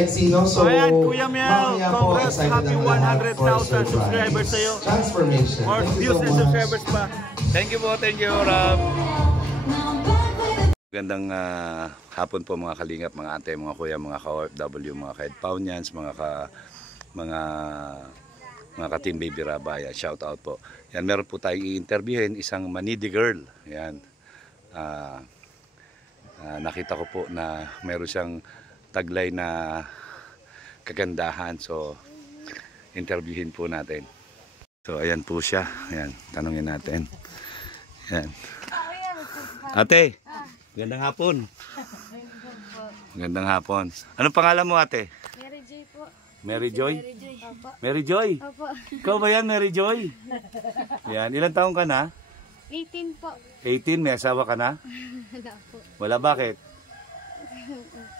excited, Sino. So, ayan, Kuya Miel, congrats, happy 100,000 subscribers sa'yo. Transformation. More views and subscribers pa. Thank you, Rob. Magandang hapon po mga kalingap, mga ate, mga kuya, mga ka-OFW, mga ka-headpownians, mga ka-team baby Rabaya. Shout out po. Yan, meron po tayong i-interviewin isang Manidi girl. Yan. Nakita ko po na meron siyang taglay na kagandahan. So, interviewin po natin. So, ayan po siya. Ayan, tanungin natin. Ayan. Ate, magandang hapon. Magandang hapon. Anong pangalan mo, ate? Mary Joy po. Mary Joy? Mary Joy. Opo. Mary Joy? Opo. Ikaw ba yan, Mary Joy? Yan, ilang taong ka na? 18 po. 18, may asawa ka na? Wala po. Wala, bakit?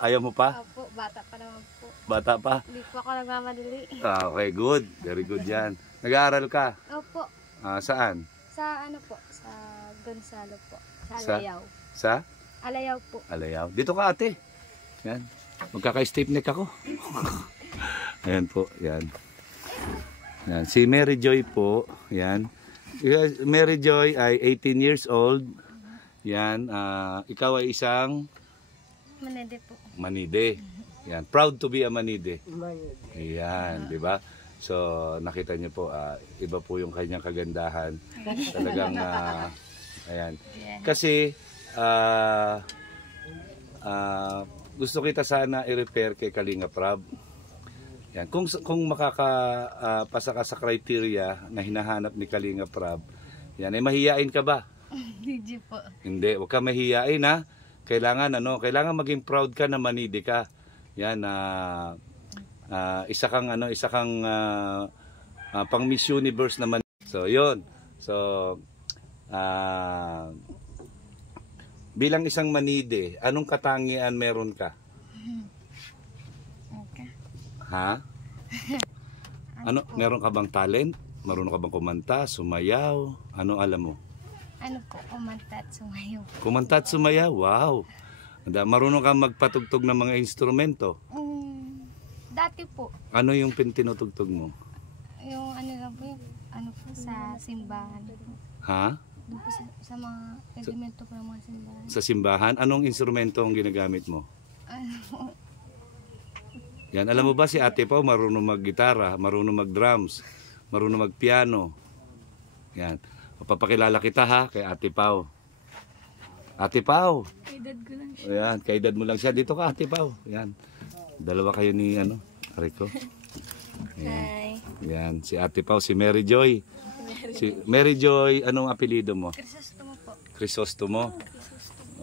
Ayaw mo pa? Opo, bata pa naman po. Bata pa? Hindi po ako nagmamadali. Okay, good. Very good yan. Nag-aaral ka? Opo. Saan? Sa ano po? Sa Gonzalo po. Sa? Sa Alayaw. Sa? Alayaw po. Alayaw. Dito ka, ate. Yan. Magkaka-stiff neck ako. Ayan po. Yan. Yan. Si Mary Joy po. Yan. Mary Joy ay 18 years old. Yan. Ikaw ay isang Manide po. Manide. Yan. Proud to be a Manide. Yan. Diba? So, nakita niyo po, iba po yung kanyang kagandahan. Talagang, ayan. Kasi, gusto kita sana i-repair kay Kalingap Rob. Yan. Kung makakapasa ka sa criteria na hinahanap ni Kalingap Rob, yan, ay mahiyain ka ba? Hindi po. Hindi, huwag ka mahiyain, ha. Kailangan maging proud ka na Manidi ka. Yan, isa kang pang Miss Universe naman. So, 'yon. So, bilang isang Manidi, anong katangian meron ka? Okay. Ha? Ano, meron ka bang talent? Marunong ka bang kumanta, sumayaw? Ano alam mo? Ano po, kumanta at sumayaw. Kumanta at sumayaw? Wow! Marunong ka magpatugtog ng mga instrumento? Dati po. Ano yung tinutugtog mo? Yung ano lang po, ano po, sa simbahan. Ha? Doon po sa mga regimento po ng mga simbahan. Sa simbahan? Anong instrumento ang ginagamit mo? Ano? Yan, alam mo ba si Ate Pao marunong mag-gitara, marunong mag-drums, marunong mag-piano. Yan. Papakilala kita ha kay Ate Pao. Ate Pao. Kaedad ko lang siya. Ayan, kaedad mo lang siya. Dito ka, Ate Pao. Yan. Dalawa kayo ni Rico. Hi. Yan, si Ate Pao, si Mary Joy. Si Mary Joy, anong apelyido mo? Crisostomo po. Crisostomo.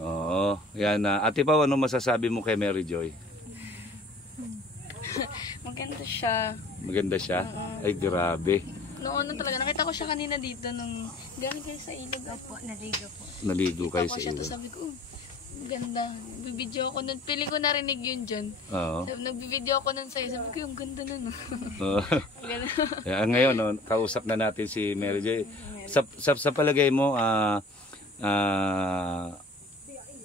Oo. Yan, Ate Pao, anong masasabi mo kay Mary Joy? Maganda siya. Maganda siya? Ay, grabe. Noon talaga. Nakita ko siya kanina dito nung galing kayo sa ilog. Opo, naligo po. Naligo kayo Ako sa siya, ilog. tapos sabi ko, ganda. Bibidyo ako nun. Piling ko narinig yun dyan. Oo. Nagbibidyo ako nun sa'yo. Sabi ko, yung ganda nun. Oo. Ngayon, kausap na natin si Mary Joy. Sa palagay mo,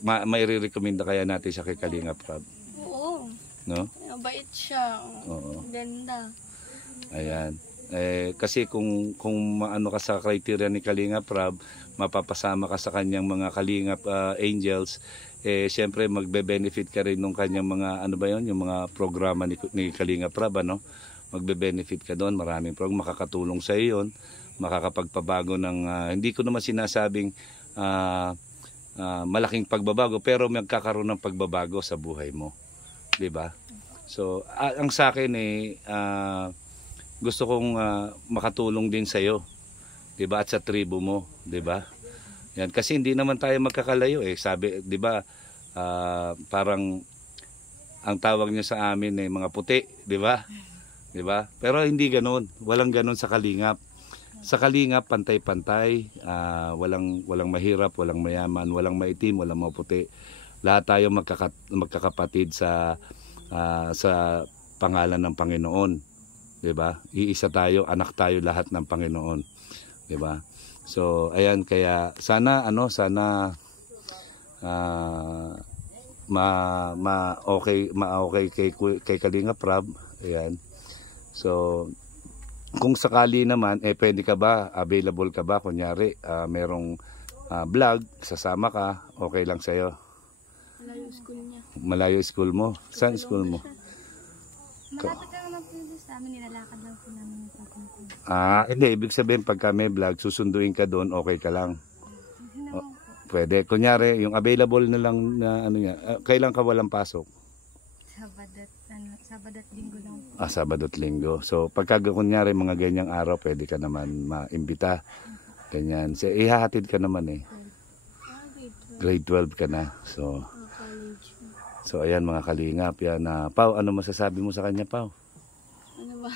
may re-recommenda kaya natin siya kay Kalingap Rob? Oo. No? Mabait siya. Oo. Ganda. Ayan. Kasi kung ano ka sa criteria ni Kalingap Rob, mapapasama ka sa kanyang mga Kalingap Angels, siyempre magbe-benefit ka rin nung kanyang mga, ano ba yun, yung mga programa ni Kalingap Rob, ano? Magbe-benefit ka doon, maraming makakatulong sa iyo yun, makakapagpabago ng, hindi ko naman sinasabing malaking pagbabago, pero magkakaroon ng pagbabago sa buhay mo. 'Di ba? So, ang sa akin gusto kong makatulong din sa iyo, 'di ba? At sa tribo mo, 'di ba? Yan kasi hindi naman tayo magkakalayo sabi, 'di ba? Parang ang tawag niyo sa amin mga puti, 'di ba? 'Di ba? Pero hindi ganoon, walang ganoon sa Kalingap. Sa Kalingap pantay-pantay, walang mahirap, walang mayaman, walang maitim, walang maputi. Lahat tayo magkakapatid sa pangalan ng Panginoon, 'di ba? Iisa tayo, anak tayo lahat ng Panginoon, 'di ba? So, ayan, kaya sana okay kay Kalinga Prab. Ayan. So kung sakali naman pwede ka ba, available ka ba kunyari merong vlog, sasama ka, okay lang sa'yo? Malayo school niya. Malayo school mo? Saan school mo? Malapit lang naman po yun sa amin, nilalakad lang po namin yung papunta. Hindi, ibig sabihin pagka may vlog, susunduin ka doon, okay ka lang. Hindi naman po. Pwede. Kunyari, yung available na lang na ano niya, kailan ka walang pasok? Sabado at linggo lang po. Sabado at linggo. So, pagka kunyari mga ganyang araw, pwede ka naman maimbita. Ganyan. So, ihahatid ka naman grade 12 ka na. So, College. Ayan mga kalingap. Yan. Pao, ano masasabi mo sa kanya, Pao? Ano ba?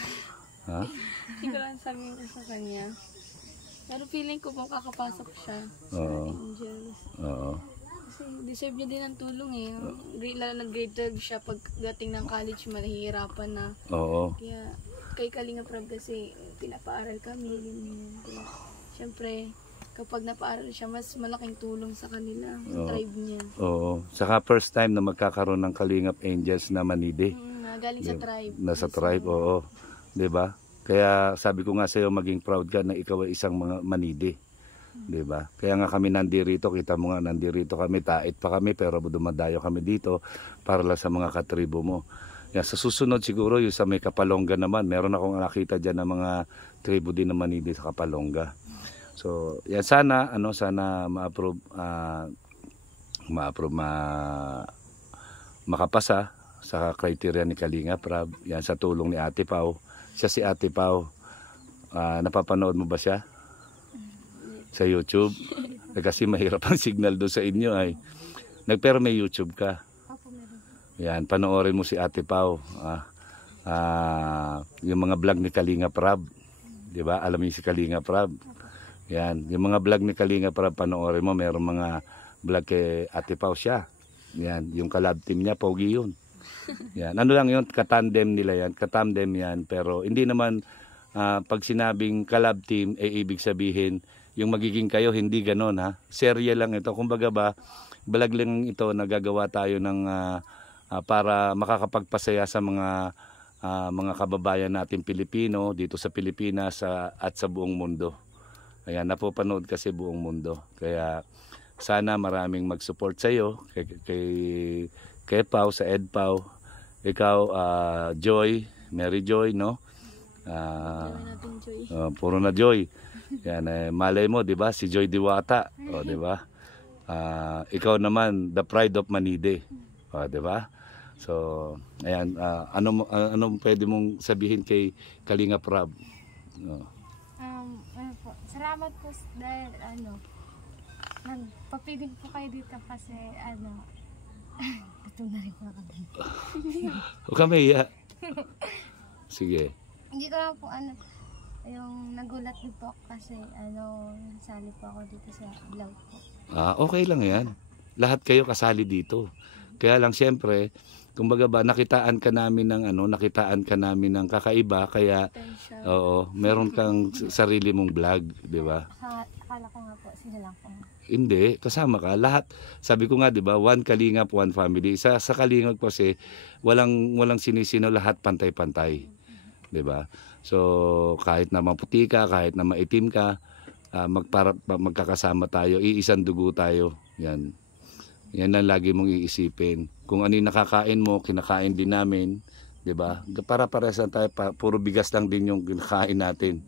Ha? Hindi ko lang sabihin ko sa kanya. Pero feeling ko kung kakapasok siya sa Oo. Angels. Oo. Kasi deserve niya din ng tulong Lalo na grade 12 siya, pagdating ng college, mahihirapan na. Oo. Kaya kay Kalinga Prab kasi pinapaaral kami. Ganyan. Kaya, syempre, kapag napaaral siya, mas malaking tulong sa kanila, sa tribe niya. Oo. Saka first time na magkakaroon ng Kalingap Angels na Manide. Galing sa tribe. Nasa tribe, oo. 'Di ba? Kaya sabi ko nga sa iyo, maging proud ka na ikaw ay isang mga Manide. 'Di ba? Kaya nga kami nandirito, kita mo nga nandirito kami, tait pa kami pero dumadayo kami dito para lang sa mga katribo mo. Yan, sa susunod siguro yung sa may Kapalongga naman, meron akong nakita diyan ng mga tribo din na Manide sa Kapalongga. So, yan sana ma-approve makapasa sa criteria ni Kalinga Prab. Yan sa tulong ni Ate Pau. Siya si Ate Pau. Napapanood mo ba siya? Sa YouTube? Kasi mahirap ang signal doon sa inyo ay. Pero may YouTube ka. Opo, meron. Yan, panoorin mo si Ate Pau. Yung mga vlog ni Kalinga Prab. 'Di ba? Alam niyo si Kalinga Prab. Yan, yung mga vlog ni Kalinga Prab, panoorin mo, mayroong mga vlog kay Ate Pau siya. Yan, yung collab team niya, pogi yun. Yan, ano lang yun, katandem nila yan, katandem yan, pero hindi naman pag sinabing collab team, ibig sabihin, yung magiging kayo, hindi ganon ha. Serye lang ito, kumbaga ba, vlog lang ito, nagagawa tayo ng, para makakapagpasaya sa mga kababayan natin Pilipino, dito sa Pilipinas at sa buong mundo. Ayan, napapanood kasi buong mundo. Kaya sana maraming mag-support sa iyo kay Pau, sa Ed Pau. Ikaw, Joy, Mary Joy, no? Natin, Joy. Puro na Joy. Yan, malay mo, 'di ba? Si Joy Diwata, 'di ba? Ikaw naman, the pride of Manide. 'Di ba? So, ayan, anong pwede mong sabihin kay Kalinga Prab? Salamat po dahil nagpapiling po kayo dito kasi gutom na rin po ako dito. Huwag ka mahiya. Sige. Hindi ko lang po yung nagulat din po kasi sali po ako dito sa vlog po. Okay lang yan. Lahat kayo kasali dito. Kaya lang siyempre, kumbaga ba nakitaan ka namin ng kakaiba kaya meron kang sarili mong vlog, 'di ba? Akala ko nga po sila lang po. Hindi, kasama ka lahat. Sabi ko nga 'di ba, one Kalingap, one family. Sa Kalingap kasi walang sinisino, lahat pantay-pantay. 'Di ba? So kahit na maputi ka, kahit na maitim ka, magkakasama tayo, iisang dugo tayo. Yan. Yan lang lagi mong iisipin. Kung ano yung nakakain mo, kinakain din namin, 'di ba? Para-pares lang tayo, puro bigas lang din yung kinakain natin.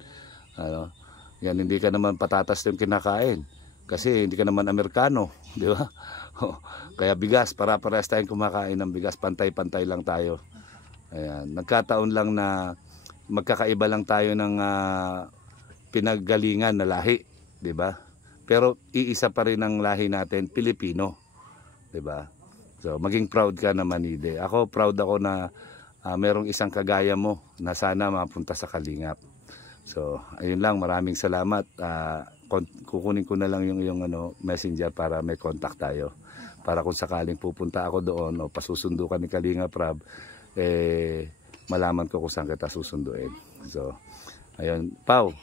Yan, hindi ka naman patatas yung kinakain. Kasi hindi ka naman Amerikano, 'di ba? Kaya bigas, para-pares tayong kumakain ng bigas, pantay-pantay lang tayo. Ayan, nagkataon lang na magkakaiba lang tayo ng pinaggalingan na lahi, 'di ba? Pero iisa pa rin ang lahi natin, Pilipino. 'Di ba? So maging proud ka na Manide. Ako proud ako na merong isang kagaya mo na sana mapunta sa Kalingap. So ayun lang, maraming salamat. Kukunin ko na lang yung messenger para may contact tayo. Para kung sakaling pupunta ako doon o pasusundo ka ni Kalinga Prab, malaman ko kung saan kita susunduin. So ayun, Pau.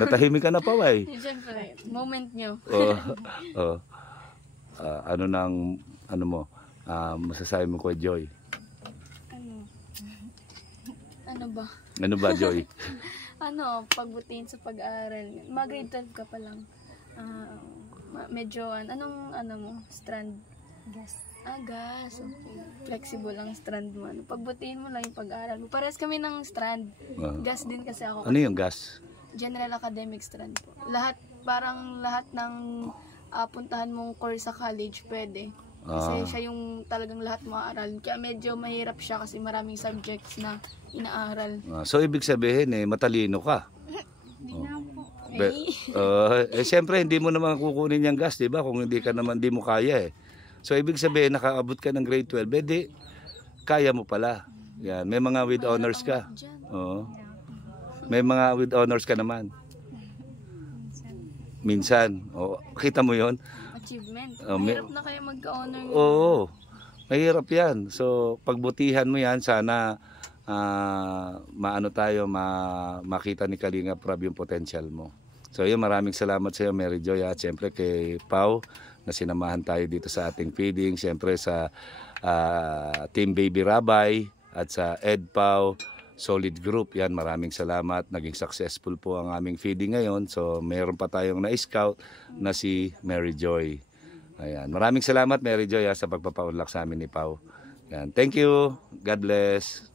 Natahimik ka na pa, Siyempre, moment nyo. ano nang ano mo masasabi mo kay Joy? Ano ba? Ano ba, Joy? Pagbutihin sa pag-aaral. Mag-grade 12 ka pa lang. Medyo, anong mo? Strand? Gas. Gas. Okay. Flexible ang strand mo. Pagbutihin mo lang yung pag-aaral mo. Parehas kami ng strand. Gas din kasi ako. Ano yung gas? General academic strand po. Parang lahat ng puntahan mong course sa college pwede. Kasi siya yung talagang lahat maaral. Kaya medyo mahirap siya kasi maraming subjects na inaaral. So ibig sabihin matalino ka. Hindi na po. Siyempre hindi mo naman kukunin yung gas, 'di ba? Kung hindi mo kaya So ibig sabihin nakaabot ka ng grade 12, edi kaya mo pala. Yan, may mga with honors ka. Oo. May mga with honors ka naman. Minsan. Kita mo 'yon? Achievement. Mahirap na kayo magka-honor. Oo. Mahirap 'yan. So pagbutihan mo 'yan, sana makita ni Kalinga Prab yung potential mo. So yun, maraming salamat sa iyo, Mary Joy, at siyempre kay Pau na sinamahan tayo dito sa ating feeding, siyempre sa Team Baby Rabay at sa Ed Pau Solid Group. Yan, maraming salamat. Naging successful po ang aming feeding ngayon. So mayroon pa tayong na-scout na si Mary Joy. Ayan. Maraming salamat, Mary Joy, sa pagpapaunlak sa amin ni Pau. Yan. Thank you. God bless.